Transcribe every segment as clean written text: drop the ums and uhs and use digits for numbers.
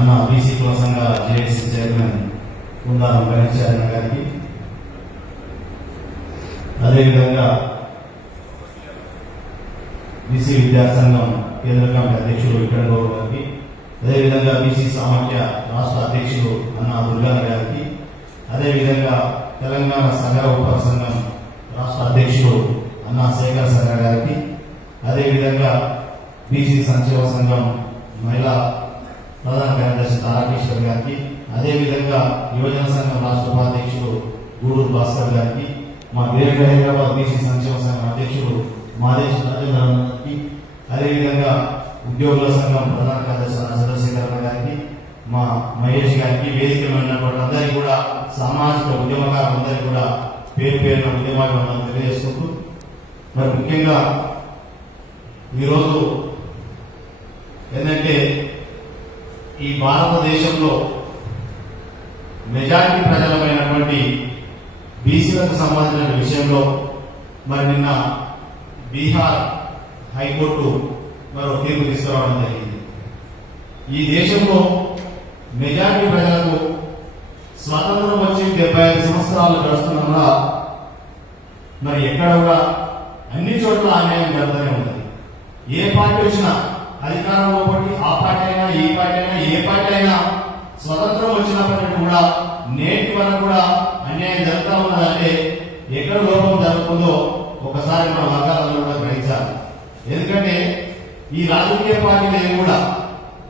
అన్న బీసీ కుల సంఘ జేఏసీ చైర్మన్ కుందారం గణేశారణ గారికి, అదేవిధంగా బీసీ విద్యా సంఘం కేంద్ర కమిటీ అధ్యక్షుడు ఇక్కడ గౌరవ్ గారికి, అదేవిధంగా బీసీ సామాఖ్య రాష్ట్ర అధ్యక్షుడు అన్న దుర్గాన గారికి, అదేవిధంగా తెలంగాణ సంఘ ఉప సంఘం రాష్ట్ర అధ్యక్షుడు అన్న శేఖర్ సంఘ గారికి, అదేవిధంగా బీసీ సంక్షేమ సంఘం మహిళా ప్రధాన కార్యదర్శి తారాకేశ్వర్ గారికి, అదేవిధంగా యువజన సంఘం రాష్ట్ర ఉపాధ్యక్షుడు గూడూరు భాస్కర్ గారికి, మా గ్రేటర్ హైదరాబాద్ బీసీ సంక్షేమ సంఘం అధ్యక్షుడు మాదేశ్ రాజేంద్రన్ గారికి, అదేవిధంగా ఉద్యోగుల సంఘం ప్రధాన కార్యదర్శి చంద్రశేఖర్ గారికి, మా మహేష్ గారికి, వేదికలో ఉన్నటువంటి అందరికీ కూడా సామాజిక ఉద్యమకారులందరికీ కూడా పేరు పేరున ఉద్యమాలను తెలియజేసుకుంటూ, మరి ముఖ్యంగా ఈరోజు ఏంటంటే ఈ భారతదేశంలో మెజారిటీ ప్రజలమైనటువంటి బీసీలకు సంబంధించిన విషయంలో మరి నిన్న బీహార్ హైకోర్టు మరో తీర్పు తీసుకురావడం జరిగింది. ఈ దేశంలో మెజారిటీ ప్రజలకు స్వాతంత్రం వచ్చి 75 సంవత్సరాలు గడుస్తున్నా మరి ఎక్కడ కూడా అన్ని చోట్ల అన్యాయం జరుగుతూనే ఉంటుంది. ఏ పార్టీ వచ్చినా అధికారంలో పట్టి ఆ పార్టీ అయినా ఈ పార్టీ అయినా ఏ పార్టీ అయినా స్వతంత్రం వచ్చినప్పటికీ కూడా నేటి వరకు కూడా అన్యాయం జరుగుతూ ఉన్నదంటే ఎక్కడ లోపం జరుగుతుందో ఒకసారి మన వర్గాలలో కూడా గ్రహించాలి. ఎందుకంటే ఈ రాజకీయ పార్టీలు కూడా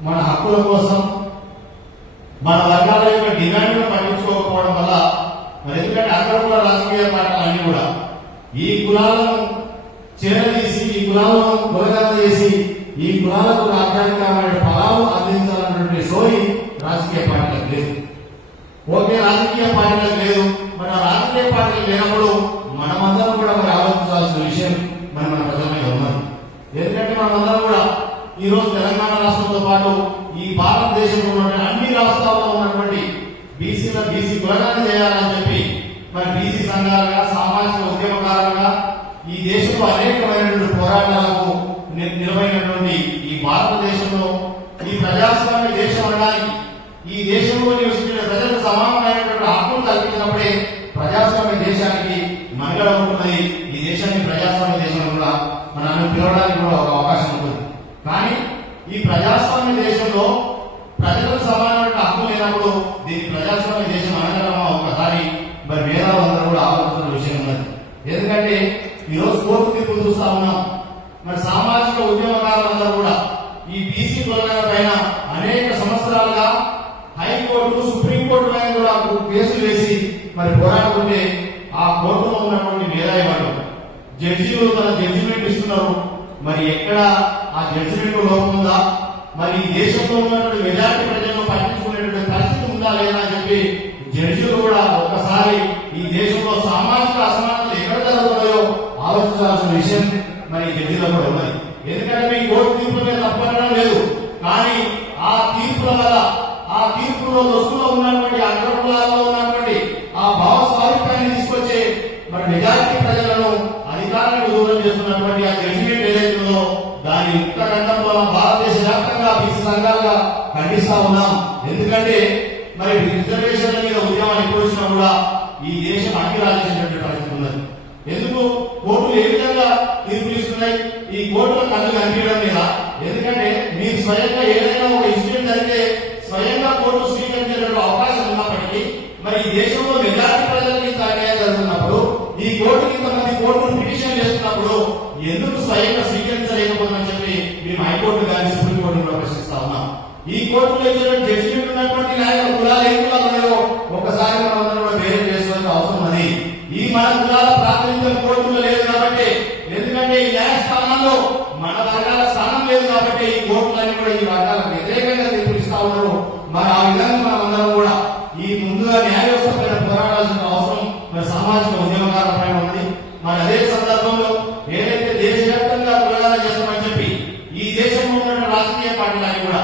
మన హక్కుల కోసం మన వర్గాల యొక్క డిమాండ్ను పట్టించుకోకపోవడం వల్ల మరి ఎందుకంటే అక్కడ కూడా రాజకీయ పార్టీలు అన్ని కూడా ఈ కులాలను చేరదీసి ఈ కులాలను కులగన చేసి ఈ కులాలకు రాజ్యాంగమైన ఫలాలు అందించాలన్నటువంటి సోయి రాజకీయ పార్టీలకు లేదు. ఓకే, రాజకీయ పార్టీలకు లేదు. మన రాజకీయ పార్టీలు లేనప్పుడు మనమందరం కూడా మరి ఆలోచించాల్సిన విషయం మన ప్రజల మీద ఉన్నది. ఎందుకంటే మనమందరం కూడా ఈ రోజు తెలంగాణ రాష్ట్రంతో పాటు ఈ భారతదేశంలో ఉన్న అన్ని రాష్ట్రాల్లో ఉన్నటువంటి బీసీ కులగన చేయాలని చెప్పి మరి బీసీ సంఘాలుగా సామాజిక ఉద్యమకారులుగా ఈ దేశంలో అనేకమైనటువంటి పోరాటాలకు నిలబడినటువంటి ఈ భారతదేశంలో ఈ ప్రజాస్వామ్య దేశం అనడానికి ఈ దేశంలో నివసించిన ప్రజలకు సమానమైనటువంటి హక్కులు కల్పించినప్పుడే ప్రజాస్వామ్య దేశానికి మనుగడ ఉంటున్నది. ఈ దేశాన్ని ప్రజాస్వామ్య దేశం కూడా మనం పిలవడానికి కూడా ఒక అవకాశం ఉంటుంది. కానీ ఈ ప్రజాస్వామ్య దేశంలో ప్రజలకు సమానమైన హక్కు లేనప్పుడు దీన్ని ప్రజాస్వామ్య దేశం అనగలమా ఒకసారి మరి మేధావులందరూ కూడా ఆలోచించిన విషయం ఉన్నది. ఎందుకంటే ఈరోజు కోర్టు తీర్పులు చూస్తా ఉన్నాం. మరి సామాజిక ఉద్యమకారులందరూ కూడా ఈ బీసీ కులగన పైన అనేక సంవత్సరాలుగా హైకోర్టు సుప్రీంకోర్టు పైన కూడా కేసులు వేసి మరి పోరాడుతుంటే ఆ కోర్టులో ఉన్నటువంటి మేధావి జడ్జీలు తన జడ్జిమెంట్ ఇస్తున్నారు. మరి ఎక్కడ ఆ జడ్జిమెంట్ లోపం ఉందా, మరి ఈ దేశంలో ఉన్నటువంటి మెజారిటీ ప్రజలను పట్టించుకునేటువంటి పరిస్థితి ఉందా లేదా అని చెప్పి జడ్జీలు కూడా ఒక్కసారి ఈ దేశంలో సామాజిక అసమానతలు ఎక్కడ జరుగుతున్నాయో ఆలోచించాల్సిన విషయం మరి జడ్జీలో కూడా ఉన్నది. ఎందుకంటే మీ కోర్టు తీర్పుల మీద తప్పనడం లేదు, కానీ ఆ తీర్పుల వల్ల ఆ తీర్పులో దొస్తులో ఉన్నటువంటి అగ్రకులాల్లో ఉన్నటువంటి ఆ భావ స్వారూప్యాన్ని తీసుకొచ్చే మరి మెజారిటీ ప్రజలను అధికారానికి దూరం చేస్తున్నటువంటి ఆ జడ్జిమెంట్ ఏదైతుందో దాని యుక్త ఖండంలో భారతదేశ వ్యాప్తంగా బీసీ సంఘాలుగా ఖండిస్తా ఉన్నాం. ఎందుకంటే మరి రిజర్వేషన్ల మీద ఉద్యమాలు ఎక్కువ వచ్చినా కూడా ఈ దేశం అగ్గిరాజేసినటువంటి పరిస్థితి ఉన్నది. ఎందుకు కోర్టులు ఏ విధంగా తీర్పులు ఇస్తున్నాయి? ఈ కోర్టుల కళ్ళు కనిపించడం లేదా? ఎందుకంటే మీరు స్వయంగా ఏదైనా ఒక ఇన్సిడెంట్ జరిగితే స్వయంగా కోర్టు స్వీకరించేటువంటి అవకాశం ఉన్నప్పటికీ మరి ఈ దేశంలో మెజారిటీ ప్రజలకి అన్యాయం జరుగుతున్నప్పుడు ఈ కోర్టుకి ఇంతమంది కోర్టును పిటిషన్ చేస్తున్నప్పుడు ఎందుకు స్వయంగా స్వీకరించలేకపోతుందని చెప్పి మేము హైకోర్టు కానీ సుప్రీంకోర్టు కూడా ప్రశ్నిస్తా ఉన్నాం. ఈ కోర్టులో ఇచ్చిన జడ్జిమెంట్ ఉన్నటువంటి న్యాయాల కులాలు ఏ కులాలు ఒకసారి మనం కూడా వేరే చేసుకోవాల్సిన అవసరం అది. ఈ మన కులాల ప్రాతినిధ్యం కోర్టులో లేదు కాబట్టి, ఎందుకంటే ఈ న్యాయస్థానాల్లో మన వర్గాల స్థానం లేదు కాబట్టి ఈ కోర్టులన్నీ కూడా ఈ వర్గాలకు వ్యతిరేకంగా తీర్పునిస్తా ఉన్నారు. మరి ఆ విధంగా మనం అందరం కూడా ఈ ముందుగా న్యాయ వ్యవస్థ పైన పోరాడాల్సిన అవసరం మరి సామాజిక ఉద్యమకారుల పైన ఉంది. మరి అదే సందర్భంలో ఏదైతే దేశవ్యాప్తంగా కులగన చేస్తామని చెప్పి ఈ దేశంలో ఉన్న రాజకీయ పార్టీలన్నీ కూడా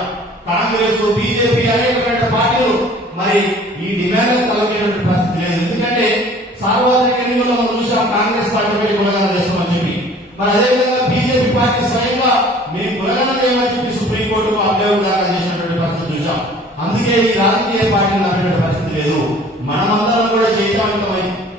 కాంగ్రెస్ బీజేపీ అనేకమైన పార్టీలు మరి ఈ డిమాండ్ కలిగేటువంటి పరిస్థితి లేదు. ఎందుకంటే సార్వత్రిక ఎన్నికల్లో మనం చూసాం కాంగ్రెస్ పార్టీ పై కులగన చేస్తామని చెప్పి, మరి అదేవిధంగా బీజేపీ పార్టీ స్వయంగా మేము కులగన చేయమని చెప్పి సుప్రీంకోర్టుకు అభ్యర్థి దాఖలు చేసినటువంటి పరిస్థితి చూసాం. ఈ రాజకీయ పార్టీని నమ్మే పరిస్థితి లేదు. మనమందరం కూడా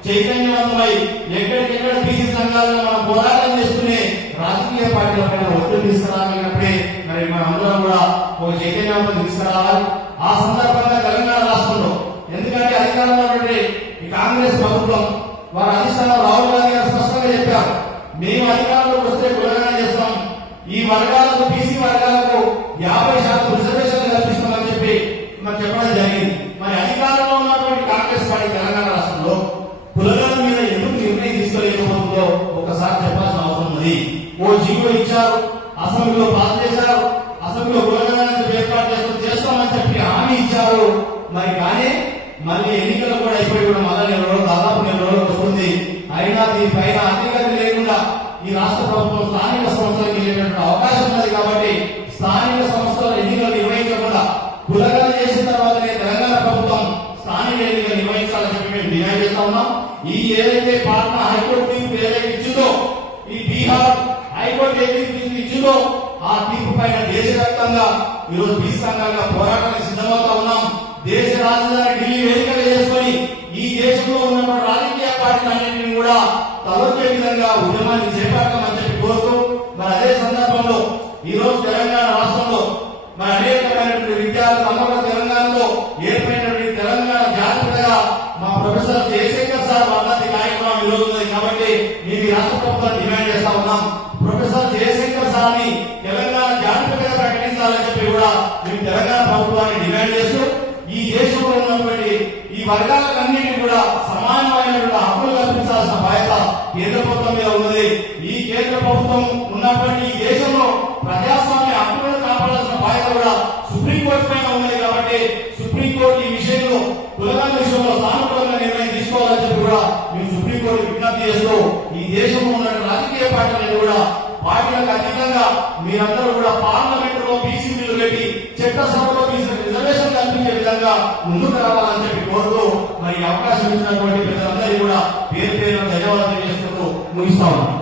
చైతన్యవంతమై ఎక్కడికెక్కడ బీసీ సంఘాలను మనం పోరాటం చేస్తూనే రాజకీయ పార్టీల పైన ఒత్తిడి తీసుకురావాలన్నప్పుడే మరి మనందరం కూడా ఒక చైతన్యవంతం తీసుకురావాలి. ఆ సందర్భంగా తెలంగాణ రాష్ట్రంలో ఎందుకంటే అధికారంలో ఉండే ఈ కాంగ్రెస్ ప్రభుత్వం వారి అధిష్టానం రాహుల్ గాంధీ గారు స్పష్టంగా చెప్పారు, మేము అధికారంలోకి వస్తే కులగణన చేస్తాం, ఈ వర్గాలకు బీసీ వర్గాలకు 50% రిజర్వేషన్లు కల్పిస్తామని చెప్పి మనం చెప్పడం జరిగింది. మరి అధికారంలో ఉన్నటువంటి కాంగ్రెస్ పార్టీ తెలంగాణ రాష్ట్రంలో కులగణన మీద ఎందుకు నిర్ణయం తీసుకోలేకపోతుందో ఒకసారి చెప్పాల్సిన అవసరం ఉంది. ఓ జీవో ఇచ్చారు, అసెంబ్లీలో పాస్ చేశారు, అసెంబ్లీలో కులగణన ఏర్పాటు చేస్తామని చెప్పి హామీ ఇచ్చారు. మరి కానీ మళ్ళీ ఎన్నికలు కూడా అయిపోయి కూడా మళ్ళీ దాదాపు 4 రోజులు వస్తుంది. అయినా దీనిపైన అధికారం లేకుండా ఈ రాష్ట్ర ప్రభుత్వం స్థానిక సంస్థలకు వెళ్ళేటువంటి అవకాశం ఉన్నది. కాబట్టి స్థానిక సంస్థల ఎన్నికలు నిర్వహించకుండా కులగణన చేసిన తర్వాతనే తెలంగాణ ప్రభుత్వం స్థానిక ఎన్నికలు నిర్వహించాలని చెప్పి మేము డిమాండ్ చేస్తా ఉన్నాం. ఈ ఏదైతే పాట్నా హైకోర్టు తీర్పు ఏదైతే ఇచ్చిందో, ఈ బీహార్ హైకోర్టు ఏదైతే తీర్పు ఇచ్చిందో ఆ తీర్పు పైన దేశవ్యాప్తంగా ఈరోజు బీసీ సంఘాలుగా పోరాటానికి సిద్ధమవుతా ఉన్నాం. దేశ రాజధాని ఢిల్లీ వేదికగా చేసుకుని ఈ దేశంలో ఉన్నటువంటి రాజకీయ పార్టీలన్నింటినీ కూడా తలొచ్చే విధంగా ఉద్యమాన్ని చేపట్టమని చెప్పి కోరుతూ మరి అదే సందర్భంలో ఈ రోజు తెలంగాణ రాష్ట్రంలో మరి అనేకమైనటువంటి విద్యార్థులు సమగ్ర తెలంగాణలో ఏర్పడినటువంటి తెలంగాణ జాతీయగా మా ప్రొఫెసర్ జయశంకర్ సార్ వర్ధంతి కార్యక్రమం ఈ రోజు ఉంది. కాబట్టి మేము ఈ రాష్ట్ర ప్రభుత్వాన్ని డిమాండ్ చేస్తా ఉన్నాం, ప్రొఫెసర్ జయశంకర్ సార్ ని తెలంగాణ జాతీయగా ప్రకటించాలని చెప్పి కూడా మేము తెలంగాణ ప్రభుత్వాన్ని డిమాండ్ చేస్తూ ఈ దేశంలో ఉన్నటువంటి ఈ వర్గాలన్నింటినీ కూడా సమానమైనటువంటి హక్కులు కల్పించాల్సిన బాధ్యత కేంద్ర ప్రభుత్వం మీద ఉన్నది. ఈ కేంద్ర ప్రభుత్వం ఉన్నటువంటి ఈ దేశంలో ప్రజాస్వామ్య హక్కులను కాపాడాల్సిన బాధ్యత కూడా సుప్రీంకోర్టు పైన ఉన్నది. కాబట్టి సుప్రీంకోర్టు ఈ విషయంలో కులగణన విషయంలో సానుకూలంగా నిర్ణయం తీసుకోవాలని చెప్పి కూడా మేము సుప్రీంకోర్టు విజ్ఞప్తి చేస్తూ ఈ దేశంలో ఉన్న రాజకీయ పార్టీలను కూడా పార్టీలకు అతీతంగా మీరందరూ కూడా పార్లమెంట్ లో బీసీ బిల్లు పెట్టి చట్టసభలో బీసీ రిజర్వేషన్ కల్పించే విధంగా ముందుకు రావాలని చెప్పి కోరుతూ మరి అవకాశం ఇచ్చినటువంటి ప్రజలందరికీ కూడా పేరు ధన్యవాదాలు చేసుకుంటూ ముగిస్తా ఉన్నాం.